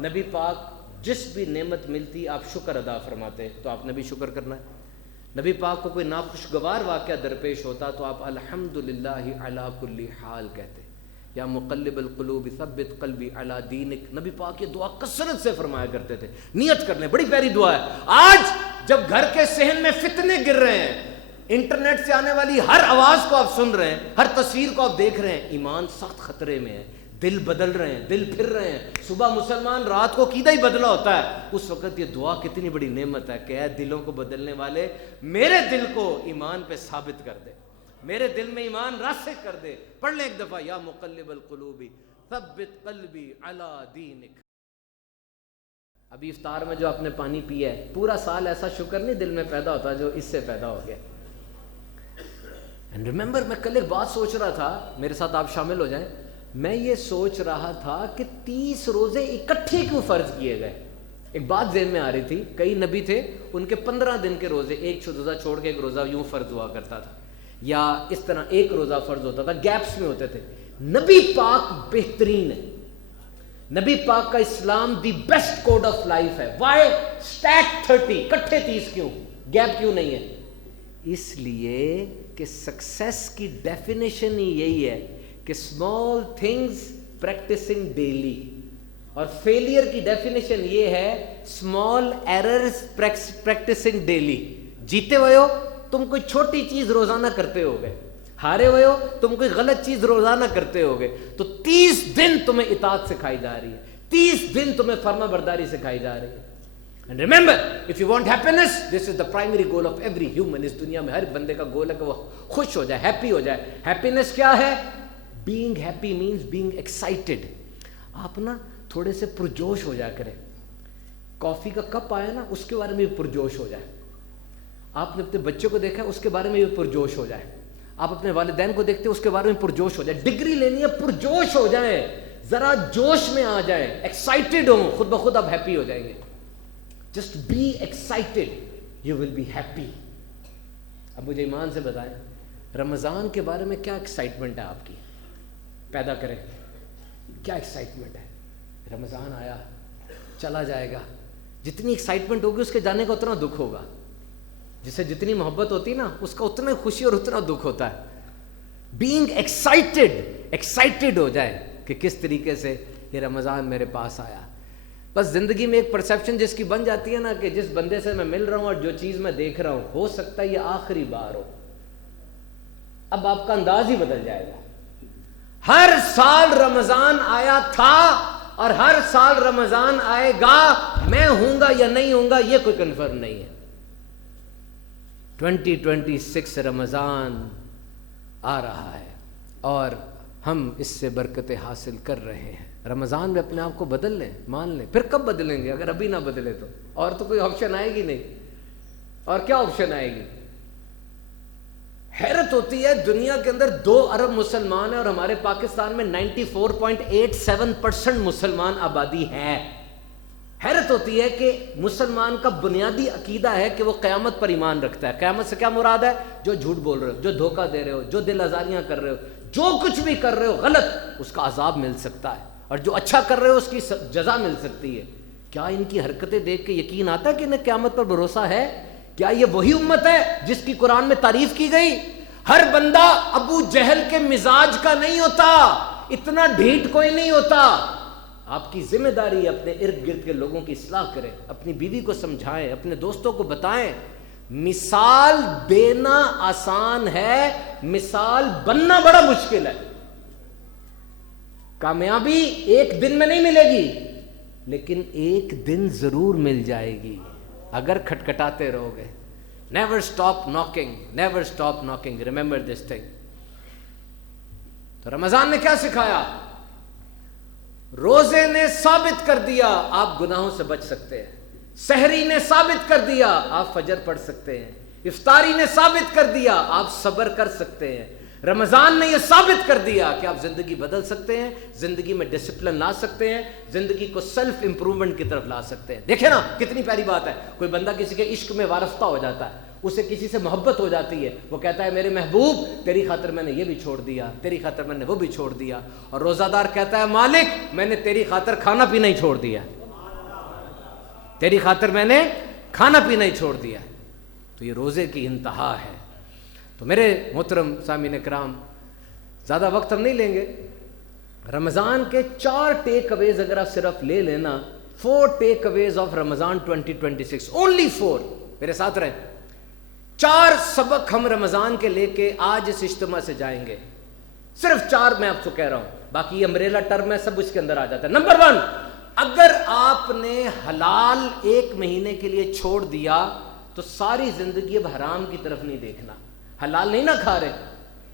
نبی پاک جس بھی نعمت ملتی آپ شکر ادا فرماتے, تو آپ نے بھی شکر کرنا ہے. نبی پاک کو کوئی ناخوشگوار واقعہ درپیش ہوتا تو آپ الحمدللہ علی کل حال کہتے. یا مقلب القلوب ثبت قلبی علی دینک. نبی پاک یہ دعا کثرت سے فرمایا کرتے تھے. نیت کر لیں, بڑی پیاری دعا ہے. آج جب گھر کے صحن میں فتنے گر رہے ہیں, انٹرنیٹ سے آنے والی ہر آواز کو آپ سن رہے ہیں, ہر تصویر کو آپ دیکھ رہے ہیں, ایمان سخت خطرے میں ہے, دل بدل رہے ہیں, دل پھر رہے ہیں. صبح مسلمان رات کو عقیدہ ہی بدلا ہوتا ہے, اس وقت یہ دعا کتنی بڑی نعمت ہے کہ اے دلوں کو بدلنے والے, میرے دل کو ایمان پہ ثابت کر دے, میرے دل میں ایمان راسخ کر دے. پڑھ لیں ایک دفعہ, یا مقلب القلوب ثبت قلبی علی دینک. ابھی افطار میں جو آپ نے پانی پیا ہے, پورا سال ایسا شکر نہیں دل میں پیدا ہوتا جو اس سے پیدا ہو گیا. اینڈ ریممبر, میں کل ایک بات سوچ رہا تھا, میرے ساتھ آپ شامل ہو جائیں. میں یہ سوچ رہا تھا کہ 30 روزے اکٹھے کیوں فرض کیے گئے. ایک بات ذہن میں آ رہی تھی, کئی نبی تھے ان کے 15 دن کے روزے, ایک روزہ چھوڑ کے ایک روزہ یوں فرض ہوا کرتا تھا, یا اس طرح ایک روزہ فرض ہوتا تھا, گیپس میں ہوتے تھے. نبی پاک بہترین ہے, نبی پاک کا اسلام the best code of life ہے. وائی اسٹیک 30, اکٹھے 30 کیوں, گیپ کیوں نہیں ہے؟ اس لیے کہ سکسیس کی ڈیفینیشن ہی یہی ہے کہ اسمال تھنگز پریکٹسنگ ڈیلی, اور فیلئر کی ڈیفینیشن یہ ہے اسمال ایررز پریکٹسنگ ڈیلی. جیتے ہوئے ہو تم کوئی چھوٹی چیز روزانہ کرتے ہوگے, ہارے ہوئے ہو تم کوئی غلط چیز روزانہ کرتے ہوگے, تو 30 دن تمہیں اطاعت سکھائی جا رہی ہے, 30 دن تمہیں فرما برداری سکھائی جا رہی ہے. And remember, if you want happiness, this is the primary goal of every human. اس دنیا میں ہر بندے کا گول ہے کہ وہ خوش ہو جائے, ہیپی ہو جائے. ہیپینس کیا ہے؟ being happy means being excited. آپ نا تھوڑے سے پرجوش ہو جا کریں. کافی کا کپ آیا نا, اس کے بارے میں بھی پرجوش ہو جائے. آپ نے اپنے بچے کو دیکھا, اس کے بارے میں بھی پرجوش ہو جائے. آپ اپنے والدین کو دیکھتے, اس کے بارے میں پرجوش ہو جائے. ڈگری لینی ہے, پرجوش ہو جائیں, ذرا جوش میں آ جائیں, ایکسائٹیڈ ہوں, خود بخود آپ ہیپی ہو جائیں گے. Just be excited, you will be happy. اب مجھے ایمان سے بتائیں, رمضان کے بارے میں کیا ایکسائٹمنٹ ہے آپ کی؟ پیدا کریں, کیا ایکسائٹمنٹ ہے؟ رمضان آیا, چلا جائے گا. جتنی ایکسائٹمنٹ ہوگی اس کے جانے کا اتنا دکھ ہوگا. جسے جتنی محبت ہوتی نا, اس کا اتنا خوشی اور اتنا دکھ ہوتا ہے. بینگ ایکسائٹیڈ ہو جائے کہ کس طریقے سے یہ رمضان میرے پاس آیا. بس زندگی میں ایک پرسیپشن جس کی بن جاتی ہے نا کہ جس بندے سے میں مل رہا ہوں اور جو چیز میں دیکھ رہا ہوں, ہو سکتا ہے یہ آخری بار ہو. اب آپ کا انداز ہی بدل جائے گا. ہر سال رمضان آیا تھا اور ہر سال رمضان آئے گا, میں ہوں گا یا نہیں ہوں گا یہ کوئی کنفرم نہیں ہے. 2026 رمضان آ رہا ہے اور ہم اس سے برکتیں حاصل کر رہے ہیں. رمضان میں اپنے آپ کو بدل لیں, مان لیں. پھر کب بدلیں گے اگر ابھی نہ بدلے تو؟ اور تو کوئی آپشن آئے گی نہیں. اور کیا آپشن آئے گی؟ حیرت ہوتی ہے, دنیا کے اندر 2 ارب مسلمان ہیں اور ہمارے پاکستان میں 94.87% مسلمان آبادی ہے. حیرت ہوتی ہے کہ مسلمان کا بنیادی عقیدہ ہے کہ وہ قیامت پر ایمان رکھتا ہے. قیامت سے کیا مراد ہے؟ جو جھوٹ بول رہے ہو, جو دھوکہ دے رہے ہو, جو دل آزاریاں کر رہے ہو, جو کچھ بھی کر رہے ہو غلط, اس کا عذاب مل سکتا ہے, اور جو اچھا کر رہے ہو اس کی جزا مل سکتی ہے. کیا ان کی حرکتیں دیکھ کے یقین آتا ہے کہ انہیں قیامت پر بھروسہ ہے؟ کیا یہ وہی امت ہے جس کی قرآن میں تعریف کی گئی؟ ہر بندہ ابو جہل کے مزاج کا نہیں ہوتا, اتنا ڈھیٹ کوئی نہیں ہوتا. آپ کی ذمہ داری ہے اپنے ارد گرد کے لوگوں کی اصلاح کریں, اپنی بیوی کو سمجھائیں, اپنے دوستوں کو بتائیں. مثال دینا آسان ہے, مثال بننا بڑا مشکل ہے. کامیابی ایک دن میں نہیں ملے گی, لیکن ایک دن ضرور مل جائے گی اگر کھٹکھٹاتے رہو گے. Never stop knocking, never stop knocking, remember this thing. تو رمضان نے کیا سکھایا؟ روزے نے ثابت کر دیا آپ گناہوں سے بچ سکتے ہیں, سحری نے ثابت کر دیا آپ فجر پڑھ سکتے ہیں, افطاری نے ثابت کر دیا آپ صبر کر سکتے ہیں. رمضان نے یہ ثابت کر دیا کہ آپ زندگی بدل سکتے ہیں, زندگی میں ڈسپلن لا سکتے ہیں, زندگی کو سیلف امپرومنٹ کی طرف لا سکتے ہیں. دیکھیں نا کتنی پیاری بات ہے. کوئی بندہ کسی کے عشق میں وارفتہ ہو جاتا ہے, اسے کسی سے محبت ہو جاتی ہے, وہ کہتا ہے میرے محبوب تیری خاطر میں نے یہ بھی چھوڑ دیا, تیری خاطر میں نے وہ بھی چھوڑ دیا. اور روزہ دار کہتا ہے مالک میں نے تیری خاطر کھانا پینا ہی چھوڑ دیا, تیری خاطر میں نے کھانا پینا ہی چھوڑ دیا. تو یہ روزے کی انتہا ہے. تو میرے محترم سامعین کرام، زیادہ وقت ہم نہیں لیں گے. رمضان کے 4 ٹیک اویز اگر آپ صرف لے لینا، 4 ٹیک اویز آف رمضان 2026، اونلی 4. میرے ساتھ رہیں. 4 سبق ہم رمضان کے لے کے آج اس اجتماع سے جائیں گے. صرف 4 میں آپ کو کہہ رہا ہوں، باقی امبریلا ٹرم ہے، سب اس کے اندر آ جاتا ہے. نمبر 1، اگر آپ نے حلال 1 مہینے کے لیے چھوڑ دیا تو ساری زندگی اب حرام کی طرف نہیں دیکھنا. حلال نہیں نہ کھا رہے،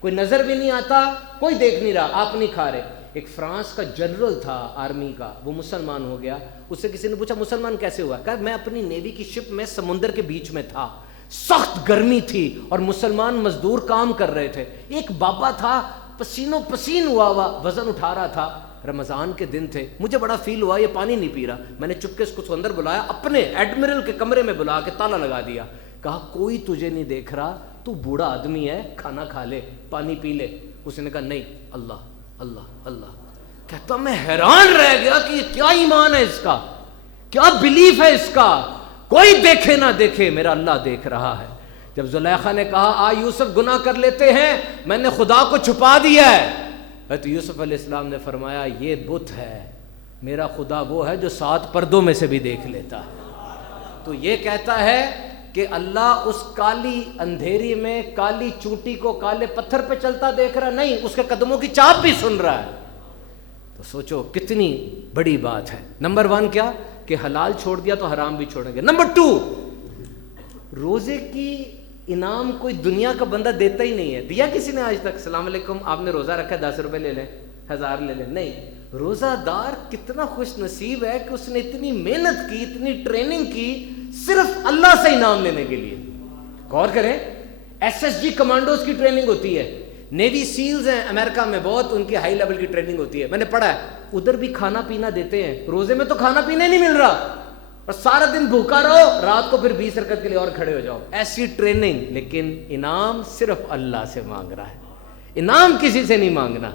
کوئی نظر بھی نہیں آتا، کوئی دیکھ نہیں رہا، آپ نہیں کھا رہے. ایک فرانس کا جنرل تھا آرمی کا، وہ مسلمان ہو گیا. اس سے کسی نے پوچھا مسلمان کیسے ہوا؟ کہا میں اپنی نیوی کی شپ میں سمندر کے بیچ میں تھا، سخت گرمی تھی اور مسلمان مزدور کام کر رہے تھے. ایک بابا تھا پسینوں پسین ہوا وزن اٹھا رہا تھا. رمضان کے دن تھے، مجھے بڑا فیل ہوا یہ پانی نہیں پی رہا. میں نے چپکے اس کو اندر بلایا، اپنے ایڈمرل کے کمرے میں بلا کے تالا لگا دیا. کہا کوئی تجھے نہیں دیکھ رہا، تو بوڑھا آدمی ہے، کھانا کھا لے، پانی پی لے. اس نے کہا نہیں، اللہ اللہ اللہ. کہتا میں حیران رہ گیا کہ یہ کیا ایمان ہے اس کا، کیا بلیف ہے اس کا. کوئی دیکھے نہ دیکھے، میرا اللہ دیکھ رہا ہے. جب زلیخا نے کہا یوسف گناہ کر لیتے ہیں، میں نے خدا کو چھپا دیا ہے، تو یوسف علیہ السلام نے فرمایا یہ بت ہے، میرا خدا وہ ہے جو 7 پردوں میں سے بھی دیکھ لیتا ہے. تو یہ کہتا ہے کہ اللہ اس کالی اندھیری میں کالی چونٹی کو کالے پتھر پہ چلتا دیکھ رہا نہیں، اس کے قدموں کی چاپ بھی سن رہا ہے. تو سوچو کتنی بڑی بات ہے. نمبر 1 کیا کہ حلال چھوڑ دیا تو حرام بھی چھوڑیں گے. نمبر 2، روزے کی انعام کوئی دنیا کا بندہ دیتا ہی نہیں ہے. دیا کسی نے آج تک؟ السلام علیکم، آپ نے روزہ رکھا ہے، 10 روپے لے لیں، 1000 لے لیں. نہیں، روزہ دار کتنا خوش نصیب ہے کہ اس نے اتنی محنت کی، اتنی ٹریننگ کی صرف اللہ سے انعام لینے کے لیے. غور کریں، SSG کمانڈوز کی ٹریننگ ہوتی ہے، نیوی سیلز ہیں امریکہ میں، بہت ان کی ہائی لیول کی ٹریننگ ہوتی ہے. میں نے پڑھا ہے ادھر بھی کھانا پینا دیتے ہیں، روزے میں تو کھانا پینا نہیں مل رہا، اور سارا دن بھوکا رہو، رات کو پھر 20 رکعت کے لیے اور کھڑے ہو جاؤ. ایسی ٹریننگ، لیکن انعام صرف اللہ سے مانگ رہا ہے، انعام کسی سے نہیں مانگنا.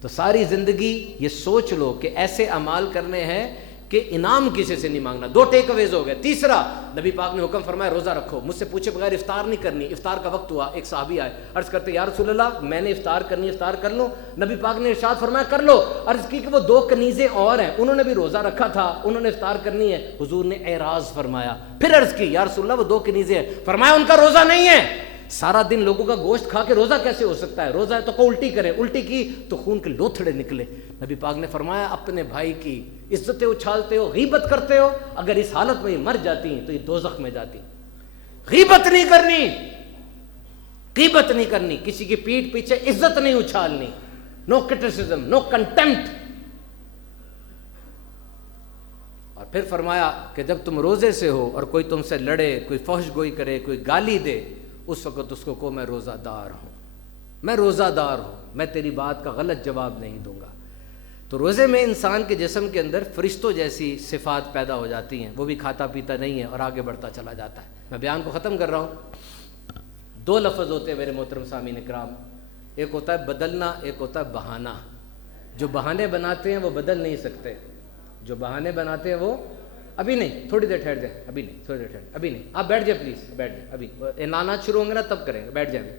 تو ساری زندگی یہ سوچ لو کہ ایسے اعمال کرنے ہیں کہ انعام کسی سے نہیں مانگنا. 2 ٹیک اویز ہو گئے. تیسرا، نبی پاک نے حکم فرمایا روزہ رکھو، مجھ سے پوچھے بغیر افطار نہیں کرنی. افطار کا وقت ہوا، ایک صحابی آئے، عرض کرتے یا رسول اللہ میں نے افطار کرنی، افطار کر لوں؟ نبی پاک نے ارشاد فرمایا کر لو. عرض کی کہ وہ 2 کنیزیں اور ہیں، انہوں نے بھی روزہ رکھا تھا، انہوں نے افطار کرنی ہے. حضور نے اعراض فرمایا. پھر عرض کی یا رسول اللہ وہ 2 کنیزیں ہیں، فرمایا ان کا روزہ نہیں ہے. سارا دن لوگوں کا گوشت کھا کے روزہ کیسے ہو سکتا ہے؟ روزہ ہے تو کو الٹی کرے، الٹی کی تو خون کے لوتھڑے نکلے. نبی پاک نے فرمایا اپنے بھائی کی عزتیں اچھالتے ہو، غیبت کرتے ہو، اگر اس حالت میں یہ مر جاتی ہیں تو یہ دوزخ میں جاتی. غیبت نہیں کرنی، غیبت نہیں کرنی، کسی کی پیٹھ پیچھے عزت نہیں اچھالنی. نو کرٹیسزم، نو کنٹمپٹ. اور پھر فرمایا کہ جب تم روزے سے ہو اور کوئی تم سے لڑے، کوئی فحش گوئی کرے، کوئی گالی دے، اس وقت اس کو کہو میں روزہ دار ہوں، میں روزہ دار ہوں، میں تیری بات کا غلط جواب نہیں دوں گا. تو روزے میں انسان کے جسم کے اندر فرشتوں جیسی صفات پیدا ہو جاتی ہیں، وہ بھی کھاتا پیتا نہیں ہے اور آگے بڑھتا چلا جاتا ہے. میں بیان کو ختم کر رہا ہوں. 2 لفظ ہوتے ہیں میرے محترم سامعین اکرام، ایک ہوتا ہے بدلنا، ایک ہوتا ہے بہانہ. جو بہانے بناتے ہیں وہ بدل نہیں سکتے، جو بہانے بناتے ہیں وہ ابھی نہیں، تھوڑی دیر ٹھہر جائیں، ابھی نہیں، تھوڑی دیر ٹھہر، ابھی نہیں، آپ بیٹھ جائیں پلیز، بیٹھ جائیں، ابھی اعلانات شروع ہوں گے نا تب کریں گے، بیٹھ جائیں.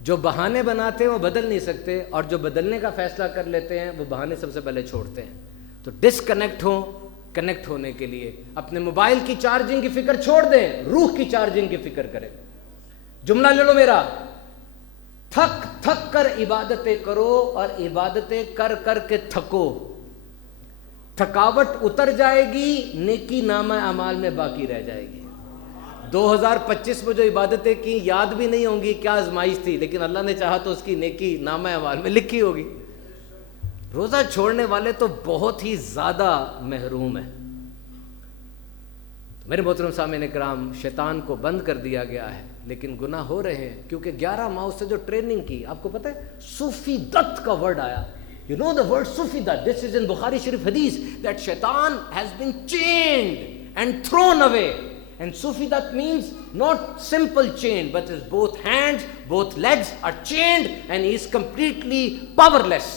جو بہانے بناتے ہیں وہ بدل نہیں سکتے، اور جو بدلنے کا فیصلہ کر لیتے ہیں وہ بہانے سب سے پہلے چھوڑتے ہیں. تو ڈسکنیکٹ ہوں، کنیکٹ ہونے کے لیے اپنے موبائل کی چارجنگ کی فکر چھوڑ دیں، روح کی چارجنگ کی فکر کریں. جملہ لے لو میرا، تھک تھک کر عبادتیں کرو اور عبادتیں کر کر کے تھکو. تھکاوٹ اتر جائے گی، نیکی نامہ اعمال میں باقی رہ جائے گی. 2025 میں جو عبادتیں کی یاد بھی نہیں ہوں گی کیا آزمائش تھی، لیکن اللہ نے چاہا تو اس کی نیکی نامہ اعمال میں لکھی ہوگی. روزہ چھوڑنے والے تو بہت ہی زیادہ محروم ہیں. میرے محترم سامعین کرام، شیطان کو بند کر دیا گیا ہے لیکن گناہ ہو رہے ہیں، کیونکہ 11 ماہ سے جو ٹریننگ کی. آپ کو پتہ ہے صوفی دت کا ورڈ آیا. You know the word Sufi that this is in Bukhari Sharif hadith that shaitan has been chained and thrown away. And Sufi that means not simple chained, but his both hands, both legs are chained and he is completely powerless.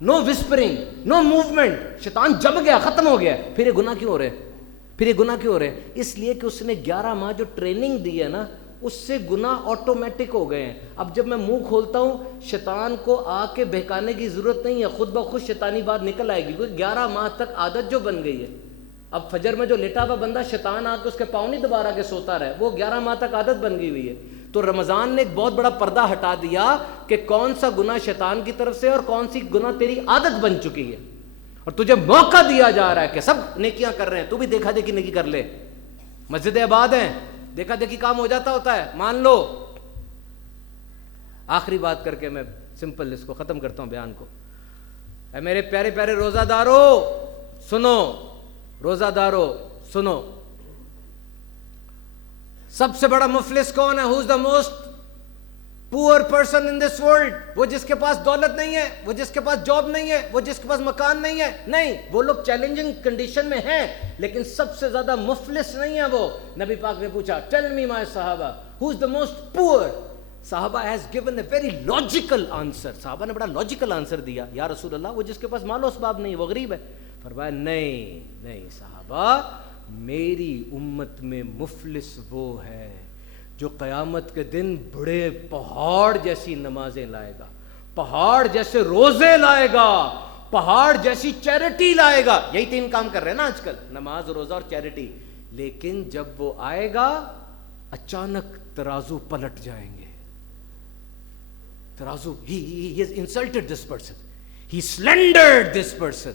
No whispering, no movement. شیطان جب گیا ختم ہو گیا. پھر یہ گناہ کیوں ہو رہے ہیں؟ پھر یہ گناہ کیوں ہو رہے ہیں؟ اس لیے کہ اس نے 11 ماہ جو ٹریننگ دی ہے نا، اس سے گناہ آٹومیٹک ہو گئے ہیں. اب جب میں منہ کھولتا ہوں شیطان کو آ کے بہکانے کی ضرورت نہیں ہے، خود بخود شیطانی بات نکل آئے گی، کیونکہ 11 ماہ تک عادت جو بن گئی ہے. اب فجر میں جو لیٹا ہوا بندہ شیطان آ کے اس کے پاؤں نہیں دوبارہ کے سوتا رہے، وہ 11 ماہ تک عادت بن گئی ہوئی ہے. تو رمضان نے ایک بہت بڑا پردہ ہٹا دیا کہ کون سا گناہ شیطان کی طرف سے اور کون سی گناہ تیری عادت بن چکی ہے، اور تجھے موقع دیا جا رہا ہے کہ سب نیکیاں کر رہے ہیں، تو بھی دیکھا دیکھی نیکی کر لے. مسجدیں آباد ہیں، دیکھا دیکھی کام ہو جاتا ہوتا ہے، مان لو. آخری بات کر کے میں سمپل اس کو ختم کرتا ہوں بیان کو. اے میرے پیارے پیارے روزہ دارو سنو، روزہ دارو سنو، سب سے بڑا مفلس کون ہے؟ Who's the most poor person in this world؟ وہ جس کے پاس دولت نہیں ہے، وہ جس کے پاس جاب نہیں ہے، وہ جس کے پاس مکان نہیں ہے. نہیں، وہ لوگ چیلنجنگ کنڈیشن میں ہیں، لیکن سب سے زیادہ مفلس نہیں ہے وہ. نبی پاک نے پوچھا ٹیل می مائی صحابہ who's the most poor؟ صحابہ has given a very logical answer. صحابہ نے بڑا لاجیکل آنسر دیا. یا رسول اللہ، وہ جس کے پاس مال و اسباب نہیں، وہ غریب ہے. فرمایا نہیں صحابہ، میری امت میں مفلس وہ ہے جو قیامت کے دن بڑے پہاڑ جیسی نمازیں لائے گا، پہاڑ جیسے روزے لائے گا، پہاڑ جیسی چیریٹی لائے گا. یہی 3 کام کر رہے ہیں نا آج کل، نماز، روزہ اور چیریٹی. لیکن جب وہ آئے گا اچانک ترازو پلٹ جائیں گے. ترازو he has insulted this person, he slandered this person,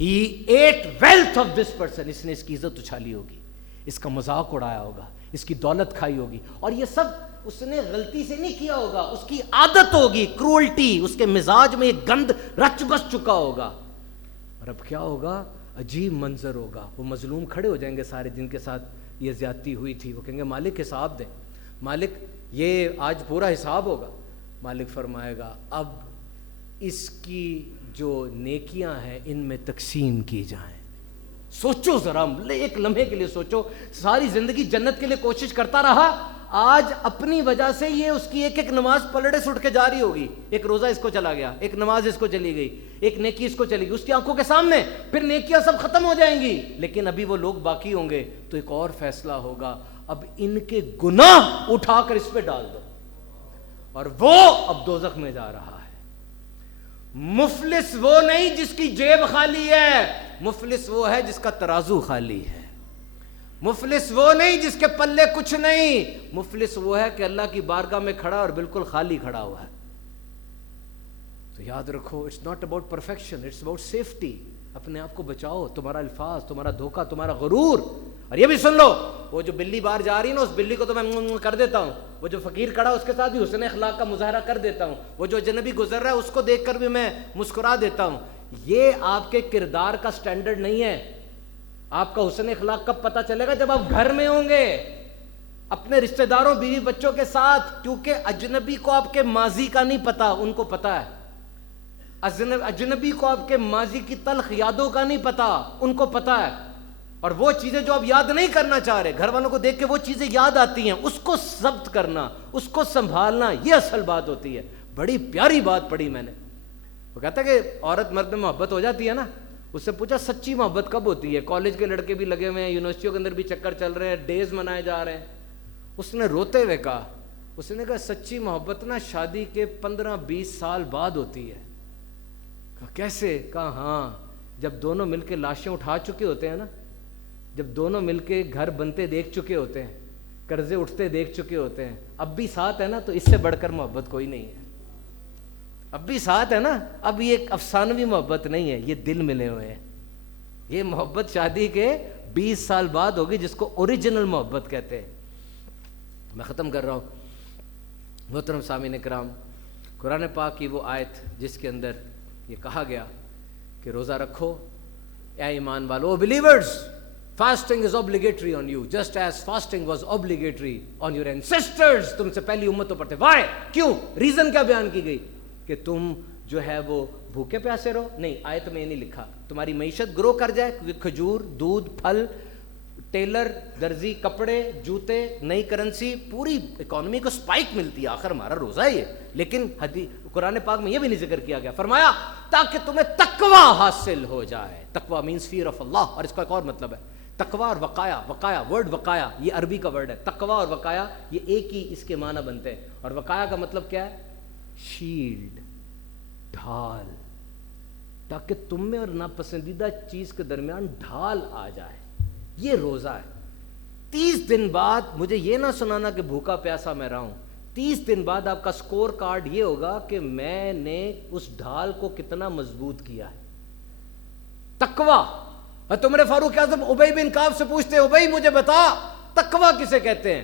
he ate wealth of this person. اس نے اس کی عزت اچھالی ہوگی، اس کا مذاق اڑایا ہوگا، اس کی دولت کھائی ہوگی، اور یہ سب اس نے غلطی سے نہیں کیا ہوگا، اس کی عادت ہوگی، کرولٹی، اس کے مزاج میں ایک گند رچ بس چکا ہوگا. اور اب کیا ہوگا؟ عجیب منظر ہوگا. وہ مظلوم کھڑے ہو جائیں گے سارے، جن کے ساتھ یہ زیادتی ہوئی تھی. وہ کہیں گے مالک حساب دیں، مالک یہ آج پورا حساب ہوگا. مالک فرمائے گا اب اس کی جو نیکیاں ہیں ان میں تقسیم کی جائیں. سوچو ذرا، ایک لمحے کے لیے سوچو. ساری زندگی جنت کے لیے کوشش کرتا رہا، آج اپنی وجہ سے یہ اس کی ایک ایک نماز پلڑے سٹ کے جاری ہوگی. ایک روزہ اس کو چلا گیا، ایک نماز اس کو چلی گئی، ایک نیکی اس کو چلی گئی، اس کی آنکھوں کے سامنے. پھر نیکیاں سب ختم ہو جائیں گی، لیکن ابھی وہ لوگ باقی ہوں گے. تو ایک اور فیصلہ ہوگا، اب ان کے گناہ اٹھا کر اس پہ ڈال دو، اور وہ اب دوزخ میں جا رہا ہے. مفلس وہ نہیں جس کی جیب خالی ہے، مفلس وہ ہے جس کا ترازو خالی ہے. مفلس وہ نہیں جس کے پلے کچھ نہیں، مفلس وہ ہے کہ اللہ کی بارگاہ میں کھڑا اور بالکل خالی کھڑا ہوا ہے. تو یاد رکھو، it's not about perfection, it's about safety. اپنے آپ کو بچاؤ، تمہارا الفاظ، تمہارا دھوکہ، تمہارا غرور. اور یہ بھی سن لو، وہ جو بلی باہر جا رہی ہے نا، اس بلی کو تو میں کر دیتا ہوں. وہ جو فقیر کھڑا اس کے ساتھ بھی حسن اخلاق کا مظاہرہ کر دیتا ہوں. وہ جو اجنبی گزر رہا ہے اس کو دیکھ کر بھی میں مسکرا دیتا ہوں. یہ آپ کے کردار کا سٹینڈرڈ نہیں ہے. آپ کا حسن اخلاق کب پتہ چلے گا؟ جب آپ گھر میں ہوں گے اپنے رشتہ داروں، بیوی بچوں کے ساتھ. کیونکہ اجنبی کو آپ کے ماضی کا نہیں پتا، ان کو پتا ہے. اجنبی کو آپ کے ماضی کی تلخ یادوں کا نہیں پتا، ان کو پتا ہے. اور وہ چیزیں جو آپ یاد نہیں کرنا چاہ رہے، گھر والوں کو دیکھ کے وہ چیزیں یاد آتی ہیں، اس کو ضبط کرنا، اس کو سنبھالنا، یہ اصل بات ہوتی ہے. بڑی پیاری بات پڑھی میں نے. وہ کہتا ہے کہ عورت مرد میں محبت ہو جاتی ہے نا. اس سے پوچھا سچی محبت کب ہوتی ہے؟ کالج کے لڑکے بھی لگے ہوئے ہیں، یونیورسٹیوں کے اندر بھی چکر چل رہے ہیں، ڈیز منائے جا رہے ہیں. اس نے روتے ہوئے کہا، اس نے کہا سچی محبت نا شادی کے 15-20 سال بعد ہوتی ہے. کیسے؟ کہا ہاں، جب دونوں مل کے لاشیں اٹھا چکے ہوتے ہیں نا، جب دونوں مل کے گھر بنتے دیکھ چکے ہوتے ہیں، قرضے اٹھتے دیکھ چکے ہوتے ہیں، اب بھی ساتھ ہے نا، تو اس سے بڑھ کر محبت کوئی نہیں ہے. اب بھی ساتھ ہے نا، اب یہ ایک افسانوی محبت نہیں ہے، یہ دل ملے ہوئے ہیں. یہ محبت شادی کے 20 سال بعد ہوگی، جس کو اوریجنل محبت کہتے ہیں. میں ختم کر رہا ہوں. محترم سامعین کرام، قرآن پاک کی وہ آیت جس کے اندر یہ کہا گیا کہ روزہ رکھو اے ایمان والو، believers, fasting is obligatory on you just as fasting was obligatory on your ancestors. تم سے پہلی امتوں پر تھے. why؟ کیوں؟ ریزن کیا بیان کی گئی؟ کہ تم جو ہے وہ بھوکے پیاسے رہو؟ نہیں، آیت میں یہ نہیں لکھا. تمہاری معیشت گرو کر جائے، کیونکہ کھجور، دودھ، پھل، ٹیلر، درزی، کپڑے، جوتے، نئی کرنسی، پوری اکانومی کو سپائک ملتی ہے. آخر ہمارا روزہ ہی ہے. لیکن قرآن پاک میں یہ بھی نہیں ذکر کیا گیا. فرمایا تاکہ تمہیں تقوی حاصل ہو جائے. تقوی مینس فیئر آف اللہ. اور اس کا ایک اور مطلب ہے، تقوی اور وقایا، وقایا ورڈ وقایا یہ عربی کا ورڈ ہے، تقوی اور وقایا یہ ایک ہی اس کے معنی بنتے ہیں. اور وقایا کا مطلب کیا ہے؟ شیلڈ، ڈھال، تاکہ تم میں اور ناپسندیدہ چیز کے درمیان ڈھال آ جائے. یہ روزہ ہے. 30 دن بعد مجھے یہ نہ سنانا کہ بھوکا پیاسا میں رہا ہوں. 30 دن بعد آپ کا سکور کارڈ یہ ہوگا کہ میں نے اس ڈھال کو کتنا مضبوط کیا ہے. تقوی. عمر فاروق اعظم ابی بن کعب سے پوچھتے ہیں، ابی مجھے بتا تقوی کسے کہتے ہیں؟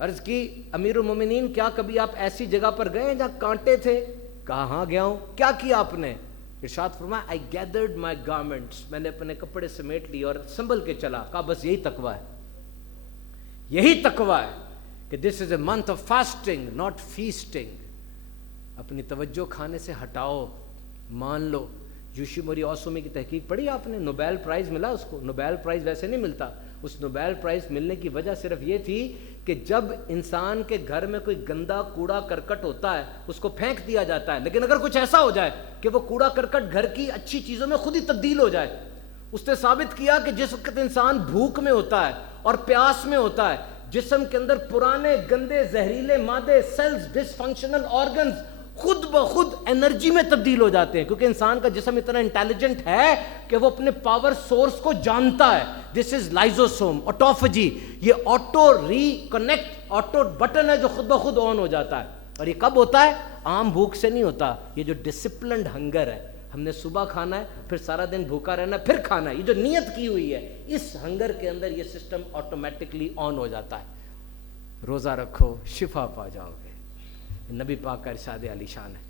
عرض کی امیر المومنین کیا کبھی آپ ایسی جگہ پر گئے جہاں کانٹے تھے؟ کہا ہاں گیا ہوں. کیا کیا آپ نے؟ ارشاد فرمایا آئی گیدرڈ مائی گارمنٹس، میں نے اپنے کپڑے سمیٹ لی اور سنبھل کے چلا. کہا بس یہی تقوی ہے، یہی تقوی ہے کہ this is a month of fasting not feasting. اپنی توجہ کھانے سے ہٹاؤ. مان لو یوشی موری اوسومی کی تحقیق پڑھی آپ نے؟ نوبیل پرائز ملا اس کو. نوبیل پرائز ویسے نہیں ملتا. اس نوبیل پرائز ملنے کی وجہ صرف یہ تھی کہ جب انسان کے گھر میں کوئی گندا کوڑا کرکٹ ہوتا ہے اس کو پھینک دیا جاتا ہے، لیکن اگر کچھ ایسا ہو جائے کہ وہ کوڑا کرکٹ گھر کی اچھی چیزوں میں خود ہی تبدیل ہو جائے. اس نے ثابت کیا کہ جس وقت انسان بھوک میں ہوتا ہے اور پیاس میں ہوتا ہے، جسم کے اندر پرانے گندے زہریلے مادے، سیلز، ڈس فنکشنل آرگنز خود بخود انرجی میں تبدیل ہو جاتے ہیں، کیونکہ انسان کا جسم اتنا انٹیلیجنٹ ہے کہ وہ اپنے پاور سورس کو جانتا ہے. دس از لائزوسوم، آٹوفیجی. یہ آٹو ری کنیکٹ آٹو بٹن ہے جو خود بخود آن ہو جاتا ہے. اور یہ کب ہوتا ہے؟ عام بھوک سے نہیں ہوتا. یہ جو ڈسپلنڈ ہنگر ہے، ہم نے صبح کھانا ہے پھر سارا دن بھوکا رہنا ہے پھر کھانا ہے، یہ جو نیت کی ہوئی ہے، اس ہنگر کے اندر یہ سسٹم آٹومیٹکلی آن ہو جاتا ہے. روزہ رکھو، شفا پا جاؤ گے. نبی پاک کا ارشاد عالی شان ہے.